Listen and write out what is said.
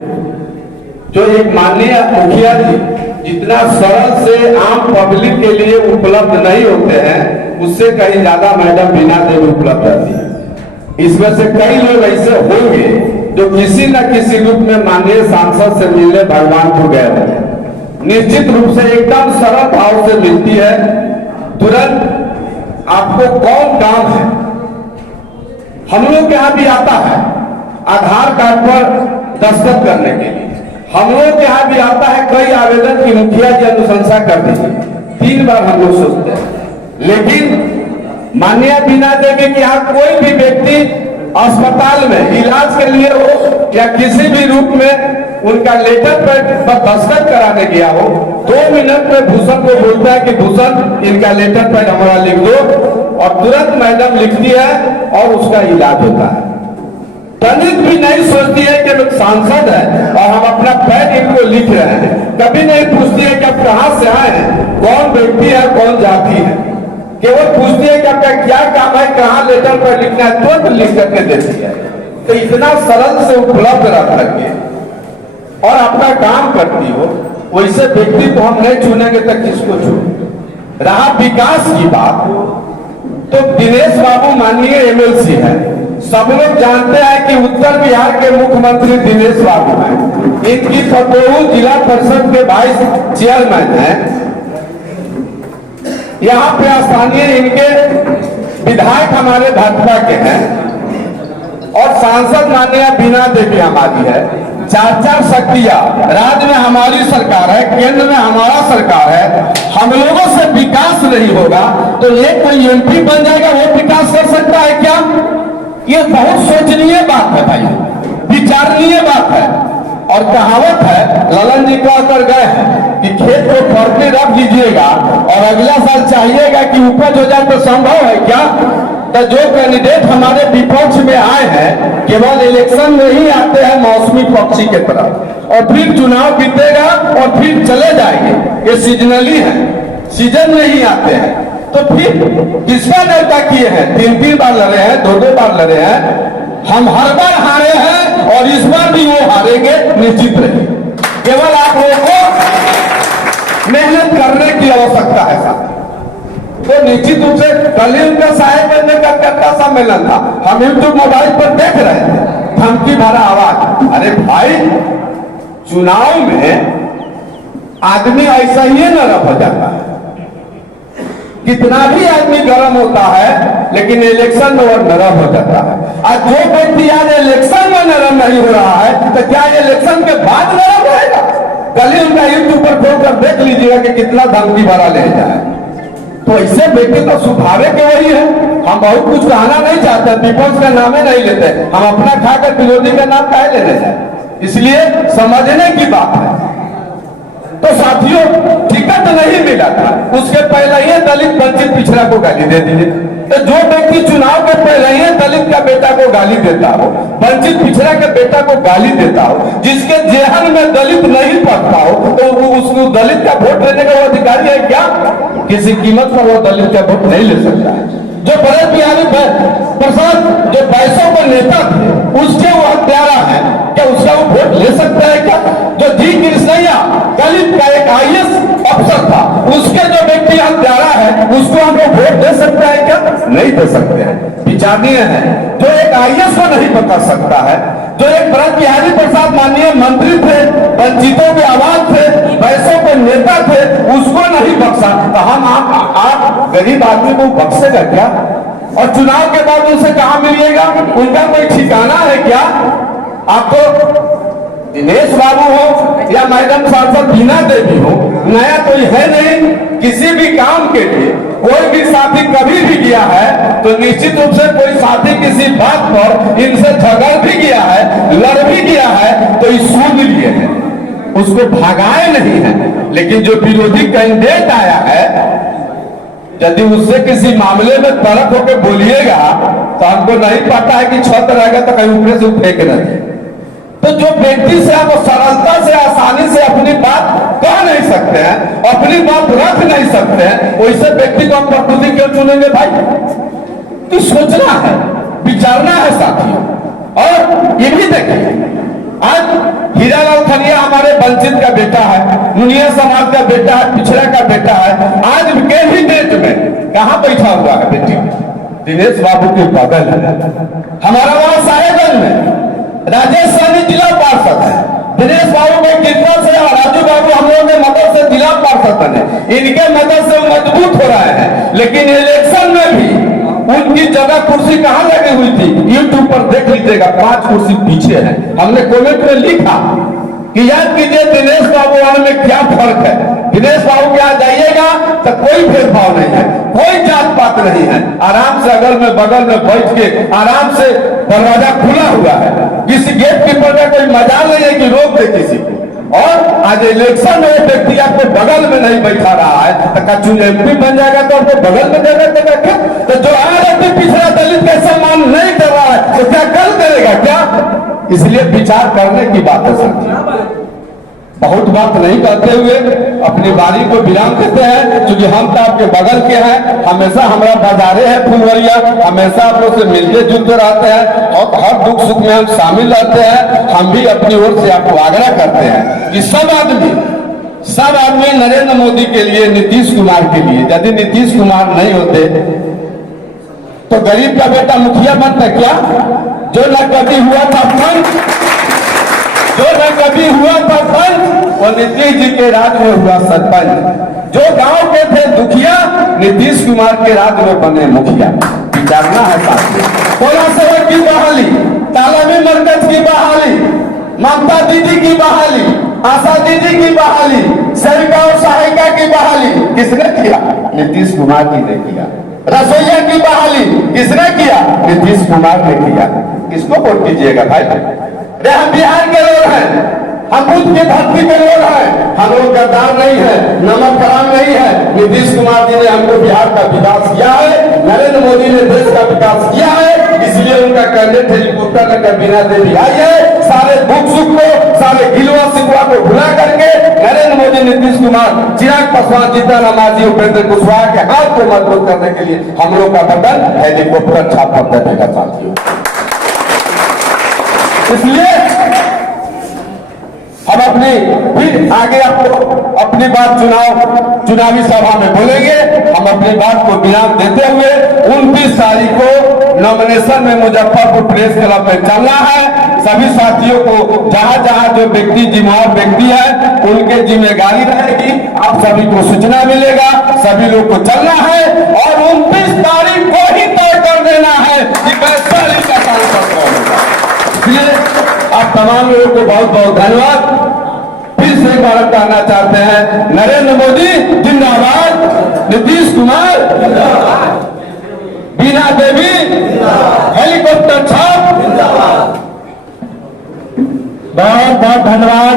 जो एक माननीय मुखिया जी जितना सरल से आम पब्लिक के लिए उपलब्ध नहीं होते हैं, उससे कहीं ज्यादा मैडम बीना देवी उपलब्ध रहती है। इसमें से कई लोग ऐसे होंगे जो किसी न किसी रूप में माननीय सांसद से मिलने भगवानपुर गए होंगे। निश्चित रूप से एकदम सरल भाव से मिलती है, तुरंत आपको कौन काम है। हम लोग के यहाँ भी आता है आधार कार्ड पर दस्तखत करने के लिए, हम लोग के यहाँ भी आता है कई आवेदन की मुखिया जी अनुशंसा कर दीजिए, 3 बार हम लोग सोचते हैं। लेकिन माननीय बीना देवी के यहाँ कोई भी व्यक्ति अस्पताल में इलाज के लिए हो या किसी भी रूप में उनका लेटर पर दस्तखत कराने गया हो, 2 मिनट में भूषण को बोलता है कि भूषण इनका लेटर पर हमारा लिख दो, और तुरंत मैडम लिखती है और उसका इलाज होता है। तनिक भी नहीं सोचती है कि लोग सांसद है और हम अपना पैर इनको लिख रहे हैं, कभी नहीं पूछती है कि आप कहां से आए हैं, कौन व्यक्ति है, कौन जाति है। केवल पूछती है कि आपका क्या काम है, कहां लेटर पर लिखना है, तुरंत लिख करके देती है। तो इतना सरल से उपलब्ध रख करके और अपना काम करती हो, वैसे व्यक्ति को हम नहीं चुनेंगे तो किसको चुने। रहा विकास की बात, तो दिनेश बाबू माननीय एमएलसी है। सब लोग जानते हैं कि उत्तर बिहार के मुख्यमंत्री दिनेश बाबू हैं। इनकी फतोहू जिला परिषद के वाइस चेयरमैन हैं। यहाँ पे स्थानीय इनके विधायक हमारे भाजपा के हैं और सांसद माननीय बीना देवी हमारी है। 4 शक्तियां, राज्य में हमारी सरकार है, केंद्र में हमारा सरकार है। हम लोगों से विकास नहीं होगा तो एक कोई एमपी बन जाएगा वो विकास कर सकता है क्या? ये बहुत सोचनीय बात है भाई, विचारणीय बात है। और कहावत है, ललन जी को आकर गए हैं कि खेत को फरते रख दीजिएगा और अगला साल चाहिएगा कि उपज हो जाए, तो संभव है क्या? तो जो कैंडिडेट हमारे विपक्ष में आए हैं केवल इलेक्शन में ही आते हैं मौसमी पक्षी के तरफ, और फिर चुनाव जीतेगा और फिर चले जाएंगे। ये सीजनली है, सीजन में ही आते हैं। तो फिर किसका नेता किए हैं? 3 बार लड़े हैं, 2 बार लड़े हैं। हम हर बार हारे हैं और इस बार भी वो हारेंगे, निश्चित रहिए। केवल आप लोगों को मेहनत करने की आवश्यकता है साहब। तो निश्चित रूप से कल ही उनका साहेब बनने का करता सम्मेलन था, हम यूट्यूब मोबाइल पर देख रहे थे, धमकी भरा आवाज। अरे भाई, चुनाव में आदमी ऐसा ही नरम हो जाता है। कितना भी आदमी गर्म होता है लेकिन इलेक्शन में वो नरम हो जाता है। आज जो व्यक्ति आज इलेक्शन में नरम नहीं हो रहा है तो क्या इलेक्शन के बाद नरम रहेगा? कल ही उनका यूट्यूब पर खोलकर देख लीजिएगा कि कितना धमकी भरा ले जाए। तो ऐसे व्यक्ति को सुधारे के वही है। हम बहुत कुछ कहना नहीं चाहते, विपक्ष का नाम ही नहीं लेते, हम अपना खाकर विरोधी का नाम काहे लेने जाए। इसलिए समझने की बात है। तो साथियों, टिकट नहीं मिला था, उसके पहले ही दलित वंचित पिछड़ा को गाली दे दी। तो जो व्यक्ति चुनाव के पहले ही दलित का बेटा को गाली देता हो, वंचित पिछड़ा के बेटा को गाली देता हो, जिसके जेहन में दलित नहीं पड़ता हो, तो उसको दलित का वोट लेने का वो अधिकारी है क्या? किसी कीमत पर वो दलित का वोट नहीं ले सकता है। जो बड़े बिहारी प्रसाद जो पैसों के नेता थे, उसके वो हत्यारा है, क्या उसका वो वोट ले सकता है क्या? जो जी कृष्णैया दलित का एक IAS अफसर था, उसके जो व्यक्ति हत्यारा है, उसको हम लोग वोट दे सकते हैं क्या? नहीं दे सकते हैं। विचारणीय है। जो एक IAS को नहीं बता सकता है, जो एक ब्रज बिहारी प्रसाद माननीय मंत्री थे, वंचितों के आवाज थे, पैसों के नेता थे, उसको नहीं बख्शा, तो हम आप गरीब आदमी को बख्शेगा क्या? और चुनाव के बाद उनसे कहां मिलिएगा? उनका कोई ठिकाना है क्या? आपको दिनेश बाबू हो या मैडम सांसद बीना देवी हो, नया कोई है नहीं। किसी भी काम के लिए कोई भी साथी कभी भी गया है तो निश्चित रूप से कोई साथी किसी बात पर इनसे झगड़ भी गया है, लड़ भी गया है, तो इस सुन लिए है, उसको भगाए नहीं है। लेकिन जो विरोधी कैंडिडेट आया है, यदि उससे किसी मामले में तर्क होकर बोलिएगा तो हमको नहीं पता है कि छत रहेगा तो कहीं ऊपर से फेंक रहे। तो जो व्यक्ति से आप सरलता से आसानी से अपनी बात कह नहीं सकते हैं, अपनी बात रख नहीं सकते हैं, वैसे व्यक्ति को हम प्रकृति क्यों चुनेंगे भाई? तो सोचना है, विचारना है साथियों। और ये भी देखिए आज हीरालाल खनिया हमारे वंचित का बेटा है, मुनिया समाज का बेटा है, पिछड़ा का बेटा है। आज के ही डेट में कहाँ बैठा हुआ है बेटी? दिनेश बाबू के बगल है। हमारा वहां साहेबगंज में राजेश सहनी जिला पार्षद है। दिनेश बाबू के कृपा से और राजू बाबू हम लोगों के मदद से जिला पार्षद बने। इनके मदद से मजबूत हो रहे हैं। लेकिन इलेक्शन में भी उनकी जगह कुर्सी कहां लगी हुई थी? यूट्यूब पर देख लीजिएगा, 5 कुर्सी पीछे है। हमने कमेंट में लिखा कि याद कीजिए दिनेश बाबू वाले में क्या फर्क है। दिनेश बाबू के यहाँ जाइएगा तो कोई भेदभाव नहीं है, कोई जात पात नहीं है। आराम से अगल में बगल में बैठ के आराम से दरवाजा खुला हुआ है। किसी गेट कीपर का कोई मजाल नहीं है कि रोक दे किसी को। और आज इलेक्शन में व्यक्ति आपको बगल में नहीं बैठा रहा है तो कचू एमपी बन जाएगा तो आपको बगल में जगह देगा क्या? तो जो आज पिछड़ा दलित का सम्मान नहीं कर रहा है तो क्या कल करेगा क्या? इसलिए विचार करने की बात है सर। बहुत बात नहीं करते हुए अपनी बारी को विराम देते हैं, क्योंकि हम तो आपके बगल के हैं। हमेशा हमारा बाजारे है फुलवरिया, हमेशा आप लोग से मिलते जुलते रहते हैं और हर दुख सुख में हम शामिल रहते हैं। हम भी अपनी ओर से आपको आग्रह करते हैं कि सब आदमी नरेंद्र मोदी के लिए, नीतीश कुमार के लिए, यदि नीतीश कुमार नहीं होते तो गरीब का बेटा मुखिया बनता क्या? जो न कभी हुआ था पंच, वो नीतीश जी के राज में हुआ सरपंच। जो गांव के थे दुखिया, नीतीश कुमार के राज में बने मुखिया। विचारना है साथियों। कोला सेवक की बहाली, तालाबी मरकज की बहाली, ममता दीदी की बहाली, आशा दीदी की बहाली, सेविका और सहायिका की बहाली किसने किया? नीतीश कुमार जी ने किया। रसोईया की बहाली किसने किया? नीतीश कुमार ने किया। किसको वोट कीजिएगा भाई? अरे हम बिहार के लोग हैं, हम बुद्ध की धरती के लोग हैं। हम लोग गद्दार नहीं है, नमक हराम नहीं है। नीतीश कुमार जी ने हमको बिहार का विकास किया है, नरेंद्र मोदी ने देश का विकास किया है। इसलिए उनका कैंडिडेट हेलीकॉप्टर लेकर बीना देवी आई है। सारे दुख सुख को, सारे गिलवा सिकवा को भुला करके नरेंद्र मोदी, नीतीश कुमार, चिराग पासवान, जीतन राम मांझी, उपेंद्र कुशवाहा के हाथ को मजबूत करने के लिए हम लोग का बटन हेलीकॉप्टर छाप पर दबेगा साथियों। इसलिए हम अपनी फिर आगे आपको अपनी बात चुनावी सभा में बोलेंगे। हम अपनी बात को विराम देते हुए 29 तारीख को नॉमिनेशन में मुजफ्फरपुर प्रेस क्लब में चलना है। सभी साथियों को जहां जो व्यक्ति जिम्मेदार व्यक्ति है उनके जिम्मेदारी रहेगी। आप सभी को सूचना मिलेगा, सभी लोग को चलना है और 29 तारीख को ही तय कर देना है कि वैशाली का सांसद कौन होगा। इसलिए आप तमाम लोगों को बहुत बहुत धन्यवाद। फिर से एक बार कहना चाहते हैं, नरेंद्र मोदी जिंदाबाद, नीतीश कुमार जिंदाबाद, बीना देवी हेलीकॉप्टर छाप जिंदाबाद। बहुत बहुत धन्यवाद।